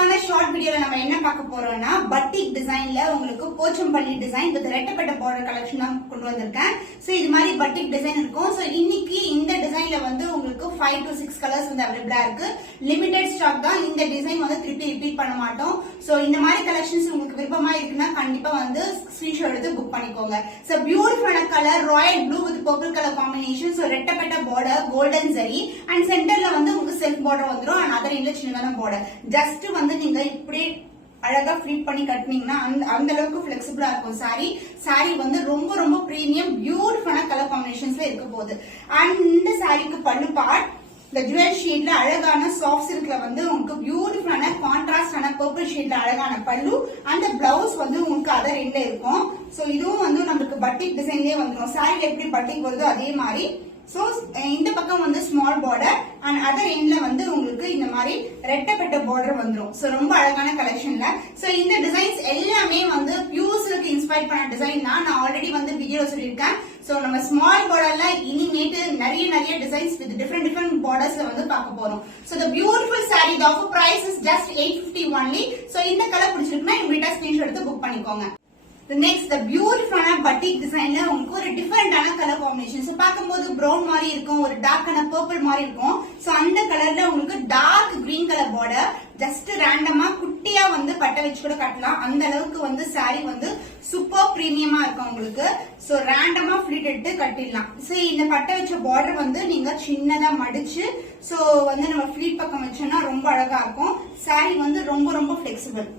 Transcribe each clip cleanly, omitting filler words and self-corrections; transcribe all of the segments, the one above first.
இன்னைக்கான ஷார்ட் வீடியோல நம்ம என்ன பார்க்க போறோம்னா பட்டிக் டிசைன்ல உங்களுக்கு போச்சம்பள்ளி டிசைன் வித் ரெட்டப்பட்ட பார்டர் கலெக்ஷன் தான் கொண்டு வந்திருக்கேன். சோ இது மாதிரி பட்டிக் டிசைன் இருக்கும். சோ இன்னைக்கு இந்த டிசைன்ல வந்து உங்களுக்கு 5 to 6 கலர்ஸ் வந்து அவைலபிளா இருக்கு. லிமிடெட் ஸ்டாக் தான். இந்த டிசைன் வந்து திருப்பி ரிப்பீட் பண்ண மாட்டோம். சோ இந்த மாதிரி கலெக்ஷன்ஸ் உங்களுக்கு விருப்பமா இருக்குன்னா கண்டிப்பா வந்து ஸ்கிரீன்ஷாட் எடுத்து புக் பண்ணிக்கோங்க. சோ பியூட்டிஃபுல்லான colour royal blue with purple colour combination. So ரெட்டப்பட்ட பார்டர் கோல்டன் ஜரி அண்ட் சென்டர்ல வந்து உங்களுக்கு செல்ஃப் பார்டர் வந்துரும். அண்ட் அதர் இல்ல சின்னதான பார்டர். ஜஸ்ட் வந்து நீங்க இப்படி அழகா ஃபிளிப் பண்ணி கட்டினீங்கன்னா அந்த அளவுக்கு பிளெக்சிபிளா இருக்கும் சாரி வந்து ரொம்ப ரொம்ப பிரீமியம் பியூட்டிஃபுல்லான கலர் காம்பினேஷன்ஸ்ல இருக்க போகுது. அண்ட் இந்த சாரிக்கு பல்லு பார்ட் இந்த ஜுவல் ஷேட்ல அழகான சாஃப்ட் சில்க்ல வந்து உங்களுக்கு பியூட்டிஃபுல்லான கான்ட்ராஸ்டான பர்பிள் ஷேட்ல அழகான பல்லு. அந்த பிளவுஸ் வந்து உங்களுக்கு அதர் எண்ட்ல இருக்கும். சோ இதுவும் வந்து நமக்கு பட்டிக் டிசைன்லயே வந்துடும். சாரில எப்படி பட்டிக் வருதோ அதே மாதிரி. சோ இந்த பக்கம் வந்து ஸ்மால் பார்டர் அண்ட் அதர் எண்ட்ல வந்து உங்களுக்கு இந்த மாதிரி ரெட்டப்பட்ட பார்டர் வந்துரும். சோ ரொம்ப அழகான கலெக்ஷன்ல. சோ இந்த டிசைன்ஸ் எல்லாமே வந்து பியூஸ்க்கு இன்ஸ்பயர் பண்ண டிசைன் தான். நான் ஆல்ரெடி வந்து வீடியோ சொல்லியிருக்கேன். சோ நம்ம ஸ்மால் பார்டர்ல இனிமேட்டு நிறைய டிசைன்ஸ் வித் டிஃபரெண்ட் பார்டர்ஸ்ல வந்து பார்க்க போறோம். So the beautiful saree the offer price is just 850 only. So இந்த கலர் பிடிச்சிருக்குன்னா இமிடியேட்டா ஸ்கிரீன்ஷாட் எடுத்து புக் பண்ணிக்கோங்க. நெக்ஸ்ட் த பியூட்டிஃபுல்லான பட்டிக் டிசைன்ல உங்களுக்கு ஒரு டிஃபரெண்டான கலர் காம்பினேஷன். சோ பாக்கும்போது பிரவுன் மாதிரி இருக்கும், ஒரு டார்க்கான பர்பிள் மாதிரி இருக்கும். சோ அந்த கலர்ல உங்களுக்கு dark green colour border just ரேண்டமா குட்டியா வந்து பட்டை வச்சு கூட கட்டலாம். அந்த அளவுக்கு வந்து சாரி வந்து சூப்பர் பிரீமியமா இருக்கும் உங்களுக்கு. சோ ரேண்டமா ஃபிளிட் எடுத்து கட்டிடலாம். சோ இந்த பட்டை வச்ச பார்டர் வந்து நீங்க சின்னதா மடிச்சு சோ வந்து நம்ம ஃபிளிட் பக்கம் வச்சோம்னா ரொம்ப அழகா இருக்கும். சாரி வந்து ரொம்ப ரொம்ப பிளெக்சிபிள்.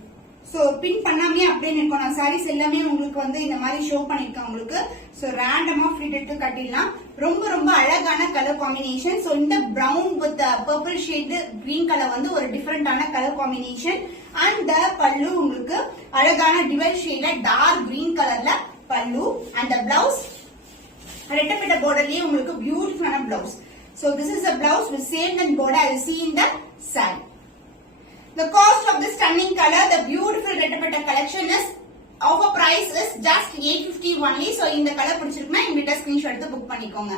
சோ பின் பண்ணாமே அப்படியே நிற்கும். நான் சாரீஸ் எல்லாமே உங்களுக்கு வந்து இந்த மாதிரி ஷோ பண்ணிருக்கேன் உங்களுக்கு. சோ ரேண்டமா ஃபிளிட் எடுத்து கட்டிடலாம். ரொம்ப ரொம்ப அழகான கலர் காம்பினேஷன். சோ இந்த brown with purple shade green colour வந்து ஒரு டிஃபரெண்டான கலர் காம்பினேஷன். அந்த பல்லு உங்களுக்கு அழகான டிவல் ஷேட்ல டார்க் கிரீன் கலர்ல பல்லு. அந்த பிளவுஸ் ரெட்டப்பட்ட பார்டர்லயே உங்களுக்கு பியூட்டிஃபுல்லான blouse. So this is a blouse with same length border as seen in the saree. The cost of this stunning color, the beautiful rettapetta collection is offer price is just 850 only. So இந்த கலர் பிடிச்சிருக்குன்னா இமிடியேட்டா screenshot எடுத்து book பண்ணிக்கோங்க.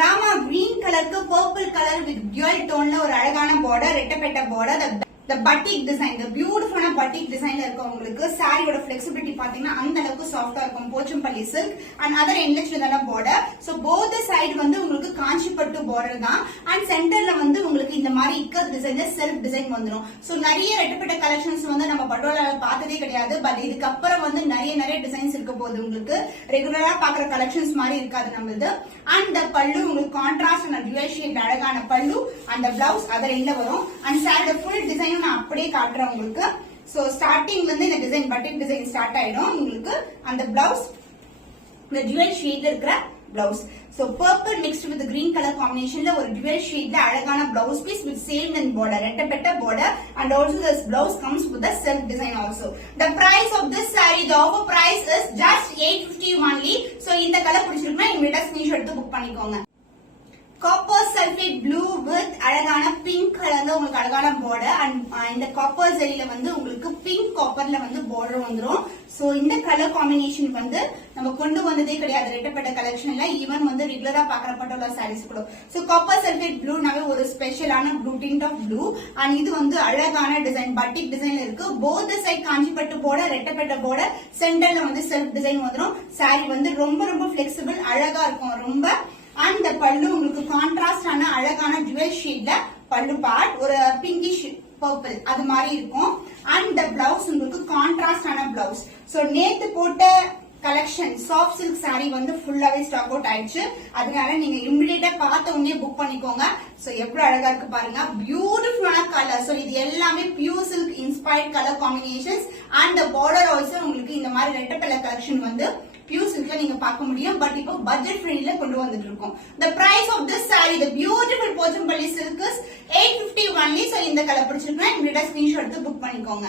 Rama green கலருக்கு purple colour with dual டோன்ல ஒரு அழகான பார்டர் ரெட்டப்பட்ட border. The batik design, the beautiful batik design இருக்க உங்களுக்கு சாரியோட flexibility பாத்தீங்கன்னா அந்த அளவுக்கு சாஃப்ட்டா இருக்கும். போச்சம்பள்ளி சில்க் அண்ட் அதர் எண்ட்ல பார்டர். சோ போத் சைடு வந்து உங்களுக்கு காஞ்சிப்பட்டு பார்டர் தான். அண்ட் சென்டர்ல வந்து உங்களுக்கு இந்த மாதிரி இக்கத் டிசைன்ல செல்ஃப் டிசைன் வந்துடும். சோ நிறைய ரெட்டப்பட்ட கலெக்ஷன்ஸ் வந்து நம்ம பட்டோல பார்த்ததே கிடையாது. பட் இதுக்கப்புறம் வந்து நிறைய டிசைன்ஸ் இருக்க போகுது. உங்களுக்கு ரெகுலரா பாக்குற கலெக்ஷன்ஸ் மாதிரி இருக்காது நம்மளுது. அண்ட் பல்லு உங்களுக்கு கான்ட்ராஸ்ட் அண்ட் டுவல் ஷேட் அழகான பல்லு. அந்த பிளவுஸ் அதர் எண்ட்ல வரும். அண்ட் சாரியோட ஃபுல் டிசைன் நான் அப்படியே காட்டுறேன் உங்களுக்கு. சோ ஸ்டார்டிங்ல இருந்து இந்த டிசைன் பட்டிக் டிசைன் ஸ்டார்ட் ஆயிடும். உங்களுக்கு அந்த பிளவுஸ் இந்த டுவல் ஷேட்ல இருக்கிற blouse. So purple mixed with green colour காம்பினேஷன்ல ஒரு டுவல் ஷேட்ல அழகான blouse piece with same length border ரெட்டப்பட்ட border. And also this blouse comes with a self design also. The price of this saree, the offer price is just 850 only. So இந்த கலர் பிடிச்சிருக்குன்னா இமிடியேட்டா screenshot எடுத்து book பண்ணிக்கோங்க. Copper sulphate blue with அழகான pink கலர்ல உங்களுக்கு அழகான பார்டர். அண்ட் இந்த காப்பர் ஜரியில வந்து உங்களுக்கு பிங்க் காப்பர்ல வந்து பார்டர் வந்துடும். சோ இந்த கலர் காம்பினேஷன் வந்து நம்ம கொண்டு வந்ததே கிடையாது ரெட்டப்பட்ட கலெக்ஷன்ல. ஈவன் வந்து ரெகுலரா பாக்குற பட்டோலா சாரீஸ் கூட. சோ காப்பர் சல்ஃபேட் ப்ளூனாவே ஒரு ஸ்பெஷலான blue tint of blue. And இது வந்து அழகான டிசைன் பட்டிக் டிசைன்ல இருக்கு. போத் சைட் காஞ்சிப்பட்டு பார்டர் ரெட்டப்பட்ட பார்டர் சென்டர்ல வந்து செல்ஃப் டிசைன் வந்துடும். சாரி வந்து ரொம்ப ரொம்ப பிளெக்சிபிள் அழகா இருக்கும் ரொம்ப. அந்த பல்லு உங்களுக்கு கான்ட்ராஸ்டான அழகான டுவல் ஷேட்ல பல்லு பார்ட் ஒரு பிங்கிஷ் பர்பிள் அது மாதிரி இருக்கும். அண்ட் பிளவுஸ் உங்களுக்கு கான்ட்ராஸ்டான பிளவுஸ். சோ நேத்து போட்ட கலெக்ஷன் சாஃப்ட் சில்க் சாரி வந்து ஃபுல்லாவே ஸ்டாக் அவுட் ஆயிடுச்சு. அதனால நீங்க இமிடியேட்டா பார்த்த உடனே புக் பண்ணிக்கோங்க. சோ எவ்வளவு அழகா இருக்கு பாருங்க. பியூட்டிஃபுல்லான கலர். சோ இது எல்லாமே pure silk inspired colour combinations. And border also உங்களுக்கு இந்த மாதிரி ரெட்டப்பட்ட கலெக்ஷன் வந்து பியூர் சில்க்ல நீங்க பார்க்க முடியும். பட் இப்போ பட்ஜெட் ஃப்ரெண்ட்லில கொண்டு வந்துட்டு இருக்கோம். The price of this saree, the beautiful Pochampalli silk is 850 only. So இந்த கலர் பிடிச்சிருக்குன்னா இமிடியேட்டா ஸ்கிரீன்ஷாட் எடுத்து புக் பண்ணிக்கோங்க.